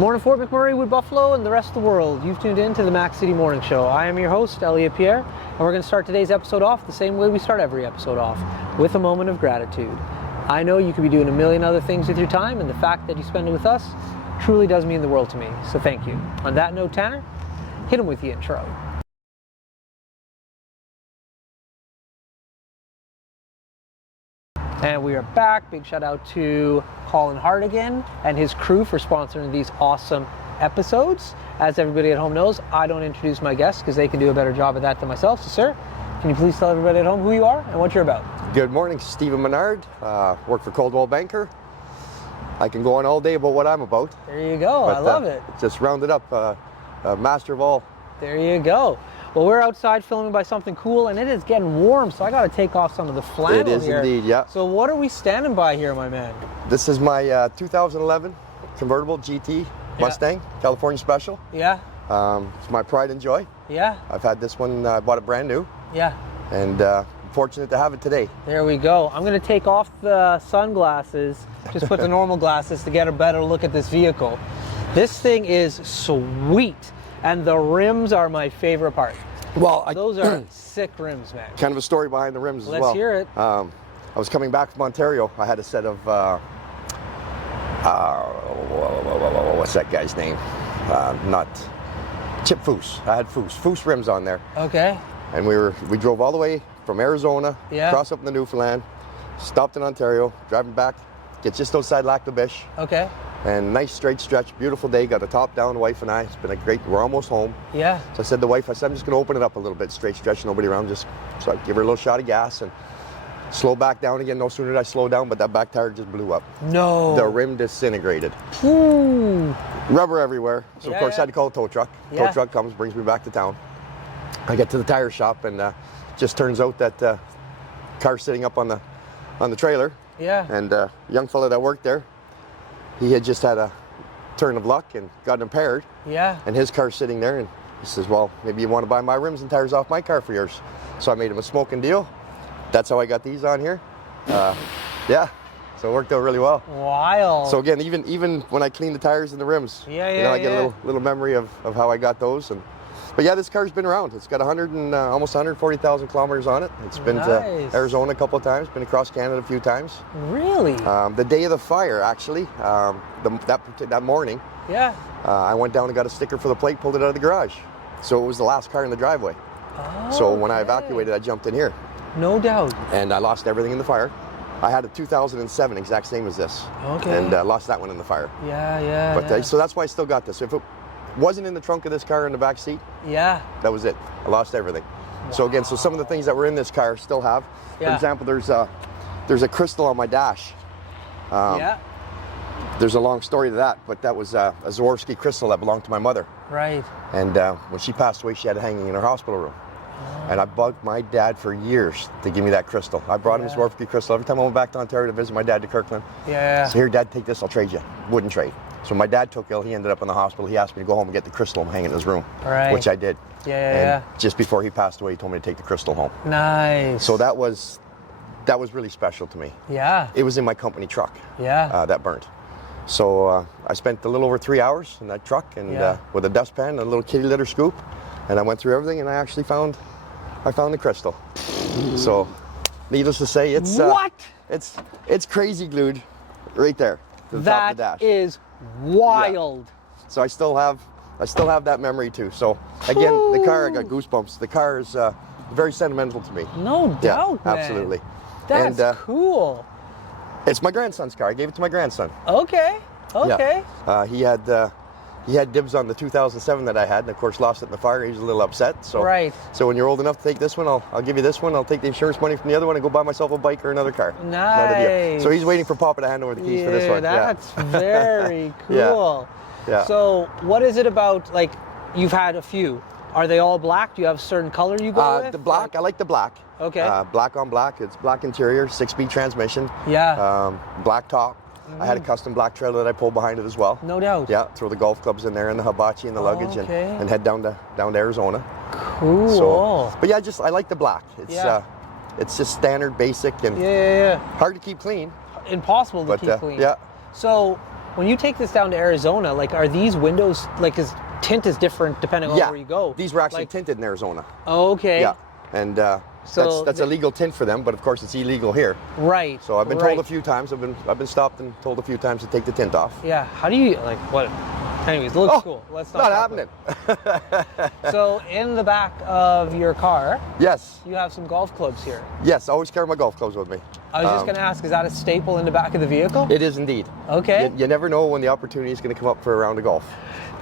Morning, Fort McMurray, Wood Buffalo, and the rest of the world. You've tuned in to the Mac City Morning Show. I am your host, Elliot Pierre, and we're going to start today's episode off the same way we start every episode off, with a moment of gratitude. I know you could be doing a million other things with your time, and the fact that you spend it with us truly does mean the world to me, so thank you. On that note, Tanner, hit him with the intro. And we are back. Big shout out to Colin Hardigan and his crew for sponsoring these awesome episodes. As everybody at home knows, I don't introduce my guests because they can do a better job of that than myself. So sir, can you please tell everybody at home who you are and what you're about? Good morning, Stephen Menard. Work for Coldwell Banker. I can go on all day about what I'm about. There you go. I love it. Just rounded up, master of all. There you go. Well, we're outside filming by something cool, and it is getting warm, so I got to take off some of the flannel here. It is indeed, yeah. So what are we standing by here, my man? This is my 2011 convertible GT Mustang, California Special. Yeah. It's my pride and joy. Yeah. I've had this one, I bought it brand new. Yeah. And fortunate to have it today. There we go. I'm going to take off the sunglasses, just put the normal glasses to get a better look at this vehicle. This thing is sweet. And the rims are my favorite part. Well, those are sick rims, man. Kind of a story behind the rims as well. Let's hear it. I was coming back from Ontario. I had a set of, what's that guy's name? Not Chip Foose. I had Foose rims on there. Okay. And we drove all the way from Arizona, across up into Newfoundland, stopped in Ontario, driving back, get just outside Lac-La-Biche. Okay. And nice straight stretch, beautiful day, got the top down, the wife and I. It's been a great, we're almost home. Yeah. So I said to the wife, I'm just gonna open it up a little bit, straight stretch, nobody around, so I give her a little shot of gas and slow back down again. No sooner did I slow down, but that back tire just blew up. No. The rim disintegrated. Ooh. Rubber everywhere. So of course I had to call a tow truck. Tow truck comes, brings me back to town. I get to the tire shop and just turns out that car's sitting up on the trailer. Yeah. And a young fella that worked there, he had just had a turn of luck and got impaired. Yeah. And his car's sitting there, and he says, well, maybe you want to buy my rims and tires off my car for yours. So I made him a smoking deal. That's how I got these on here. Yeah, so it worked out really well. Wild. So again, even when I clean the tires and the rims, I get a little memory of how I got those. But yeah, this car's been around. It's got almost 140,000 kilometers on it. It's been to Arizona a couple of times, been across Canada a few times. Really? The day of the fire, actually, that morning, I went down and got a sticker for the plate, pulled it out of the garage. So it was the last car in the driveway. Oh, so when I evacuated, I jumped in here. No doubt. And I lost everything in the fire. I had a 2007, exact same as this. Okay. And lost that one in the fire. Yeah. But so that's why I still got this. If it wasn't in the trunk of this car in the back seat, that was it. I lost everything. Wow. So again, some of the things that were in this car still have. For example, there's a crystal on my dash. There's a long story to that, but that was a Swarovski crystal that belonged to my mother. Right. And when she passed away, she had it hanging in her hospital room. And I bugged my dad for years to give me that crystal. I brought him a Swarovski crystal. Every time I went back to Ontario to visit my dad to Kirkland, so here, Dad, take this, I'll trade you. Wouldn't trade. So my dad took ill, he ended up in the hospital. He asked me to go home and get the crystal and hang it in his room, which I did. And just before he passed away, he told me to take the crystal home. Nice. So that was really special to me. Yeah. It was in my company truck. That burnt. So I spent a little over 3 hours in that truck and with a dustpan and a little kitty litter scoop, and I went through everything and I actually found the crystal. So needless to say, it's crazy glued right there to the top of the dash. That is wild. So I still have that memory too. So again, the car, I got goosebumps. The car is very sentimental to me. No doubt, man. Absolutely. That's cool. It's my grandson's car. I gave it to my grandson. Okay. He had dibs on the 2007 that I had, and of course lost it in the fire. He was a little upset. So So when you're old enough to take this one, I'll give you this one. I'll take the insurance money from the other one and go buy myself a bike or another car. Nice. So he's waiting for Papa to hand over the keys for this one. That's very cool. Yeah. So what is it about, like, you've had a few. Are they all black? Do you have a certain color you go with? The black, I like the black. Okay. Black on black. It's black interior, 6-speed transmission. Black top. I had a custom black trailer that I pulled behind it as well. No doubt. Yeah, throw the golf clubs in there and the hibachi and the luggage and head down to Arizona. Cool. So, but yeah, I like the black. It's just standard, basic, and hard to keep clean. Impossible to keep clean. Yeah. So when you take this down to Arizona, like, are these windows, like, is tint is different depending on where you go? These were actually like, tinted in Arizona. Oh, okay. Yeah, and so that's a legal tint for them, but of course it's illegal here. Right. So I've been told a few times. I've been stopped and told a few times to take the tint off. Yeah. How do you like what? Anyways, it looks cool. Let's not happening. So in the back of your car, yes, you have some golf clubs here. Yes, I always carry my golf clubs with me. I was just going to ask, is that a staple in the back of the vehicle? It is indeed. Okay. You never know when the opportunity is going to come up for a round of golf.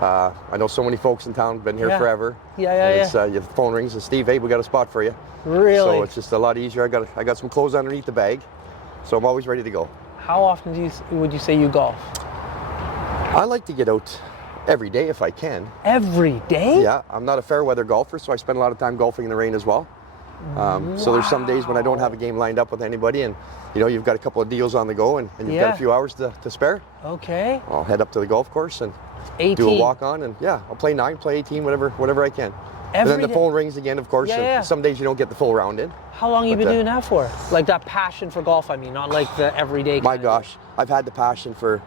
I know so many folks in town been here forever. Yeah. Your phone rings and Steve, hey, we got a spot for you. Really? So it's just a lot easier. I got some clothes underneath the bag, so I'm always ready to go. How often would you say you golf? I like to get out every day if I can. Every day? Yeah, I'm not a fair weather golfer, so I spend a lot of time golfing in the rain as well. So there's some days when I don't have a game lined up with anybody, and you've got a couple of deals on the go, and you've got a few hours to spare. Okay. I'll head up to the golf course and 18. do a walk on, and I'll play 9, play 18, whatever I can. And then the phone rings again, of course. And some days you don't get the full round in. How long have you been doing that for? Like that passion for golf, I mean, not like the everyday. My gosh, I've had the passion for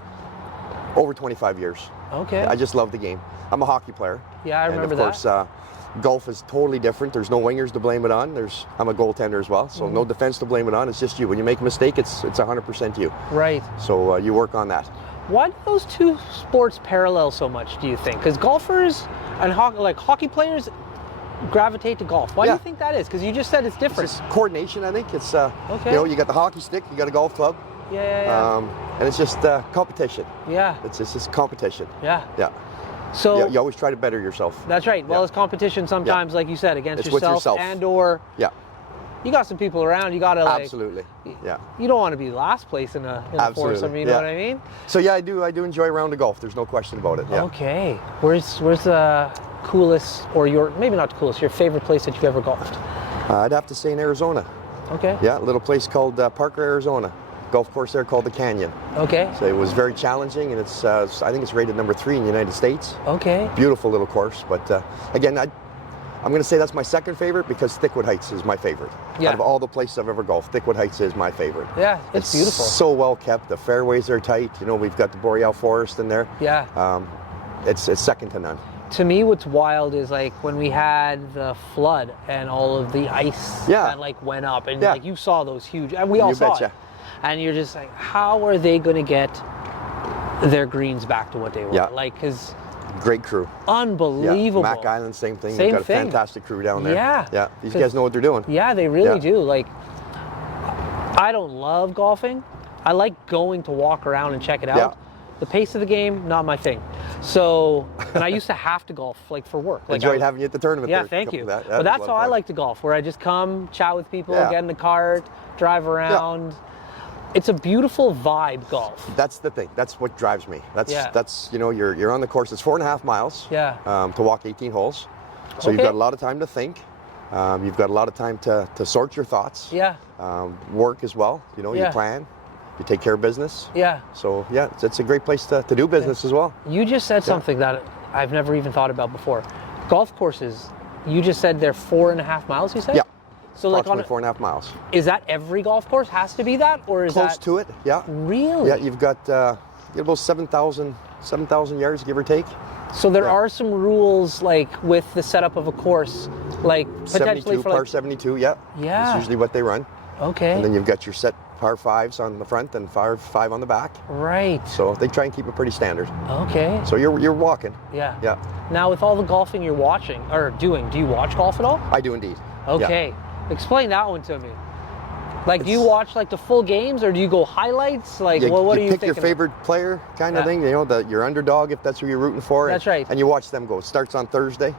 over 25 years. Okay. I just love the game. I'm a hockey player. Yeah, I remember that. And of course, golf is totally different. There's no wingers to blame it on. I'm a goaltender as well, so no defense to blame it on. It's just you. When you make a mistake, it's 100% you. Right. So you work on that. Why do those two sports parallel so much, do you think? Because golfers and hockey players gravitate to golf. Why do you think that is? Because you just said it's different. It's just coordination, I think. It's okay. You got the hockey stick, you got a golf club. Yeah. And it's just competition. Yeah. It's just competition. Yeah. Yeah. So you always try to better yourself. That's right. Well, it's competition sometimes, like you said, against it's with yourself. and or you got some people around. You got to absolutely. Yeah. You don't want to be last place in a foursome. You know what I mean? So I do enjoy a round of golf. There's no question about it. Yeah. Okay. Where's the coolest, or maybe not the coolest, your favorite place that you've ever golfed? I'd have to say in Arizona. Okay. Yeah, a little place called Parker, Arizona. Golf course there called the Canyon. Okay. So it was very challenging, and it's I think it's rated number 3 in the United States. Okay. Beautiful little course, but again, I'm going to say that's my second favorite because Thickwood Heights is my favorite. Yeah. Out of all the places I've ever golfed, Thickwood Heights is my favorite. Yeah, it's beautiful. So well kept. The fairways are tight. We've got the Boreal Forest in there. Yeah. It's second to none. To me, what's wild is like when we had the flood and all of the ice that went up, and like you saw those huge, and we all saw it. And you're just like, how are they going to get their greens back to what they were? Yeah. Like, because great crew. Unbelievable. Yeah. Mac Island, same thing. Same They've got a thing. fantastic crew down there. Yeah. Yeah. These guys know what they're doing. Yeah, they really do. Like, I don't love golfing. I like going to walk around and check it out. Yeah. The pace of the game, not my thing. So, and I used to have to golf, like, for work. Like, enjoyed having you at the tournament. Yeah, thank you. But that's how I like to golf, where I just come, chat with people, get in the cart, drive around. Yeah. It's a beautiful vibe, golf. That's the thing. That's what drives me. That's you're on the course. It's 4.5 miles. Yeah. To walk 18 holes. So you've got a lot of time to think. You've got a lot of time to sort your thoughts. Yeah. Work as well. You plan. You take care of business. Yeah. So it's a great place to do business as well. You just said something that I've never even thought about before. Golf courses. You just said they're 4.5 miles. You said. Yeah. So like on 4.5 miles. Is that every golf course has to be that, or is close to it? Yeah. Really? Yeah, you've got about 7,000 yards, give or take. So there are some rules, like with the setup of a course, like potentially 72, for par 72. Yeah. Yeah. That's usually what they run. Okay. And then you've got your set par 5s on the front and par 5 on the back. Right. So they try and keep it pretty standard. Okay. So you're walking. Yeah. Yeah. Now with all the golfing you're watching or doing, do you watch golf at all? I do indeed. Okay. Yeah. Explain that one to me. Like, do you watch like the full games, or do you go highlights? Like, what are you pick thinking? Your favorite player, kind of thing. Your underdog, if that's who you're rooting for. That's right. And you watch them go. It starts on Thursday,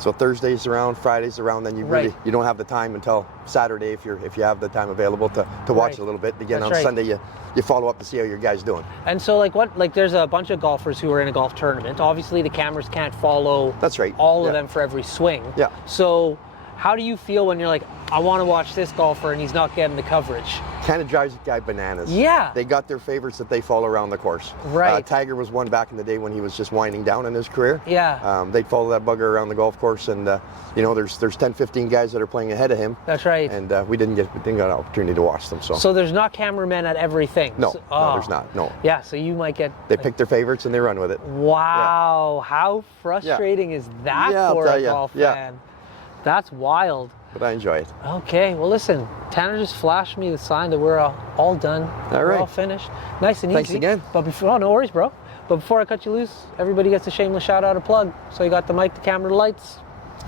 so Thursday's around, Friday's around. Then you don't have the time until Saturday if you have the time available to watch a little bit. Again, on Sunday you follow up to see how your guy's doing. And so there's a bunch of golfers who are in a golf tournament. Obviously, the cameras can't follow. That's right. All of them for every swing. Yeah. So How do you feel when you're like, I want to watch this golfer and he's not getting the coverage? Kind of drives the guy bananas. Yeah. They got their favorites that they follow around the course. Right. Tiger was one back in the day when he was just winding down in his career. Yeah. They'd follow that bugger around the golf course, and you know, there's 10, 15 guys that are playing ahead of him. That's right. And we didn't get an opportunity to watch them. So there's not cameramen at everything. No, so, no, there's not. No. Yeah. So you might get. They pick their favorites and they run with it. Wow. Yeah. How frustrating is that for a golf fan? That's wild. But I enjoy it. Okay, well listen, Tanner just flashed me the sign that we're all done. We're all finished. Nice and easy. Thanks again. But before, no worries, bro. But before I cut you loose, everybody gets a shameless shout out or plug. So you got the mic, the camera, the lights.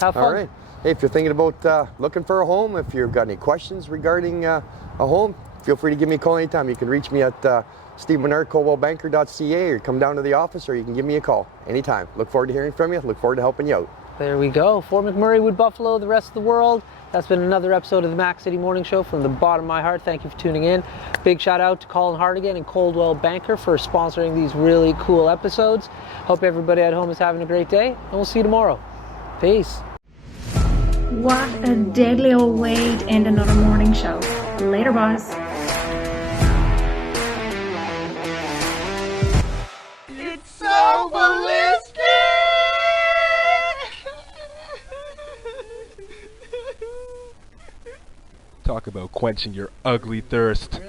Have fun. All right. Hey, if you're thinking about looking for a home, if you've got any questions regarding a home, feel free to give me a call anytime. You can reach me at Steve Menard, ColdwellBanker.ca, or come down to the office, or you can give me a call anytime. Look forward to hearing from you. Look forward to helping you out. There we go. For McMurray, Wood Buffalo, the rest of the world. That's been another episode of the Mac City Morning Show. From the bottom of my heart, thank you for tuning in. Big shout out to Colin Hardigan and Coldwell Banker for sponsoring these really cool episodes. Hope everybody at home is having a great day, and we'll see you tomorrow. Peace. What a deadly old way to end another morning show. Later, boss. It's so ballistic! Talk about quenching your ugly thirst.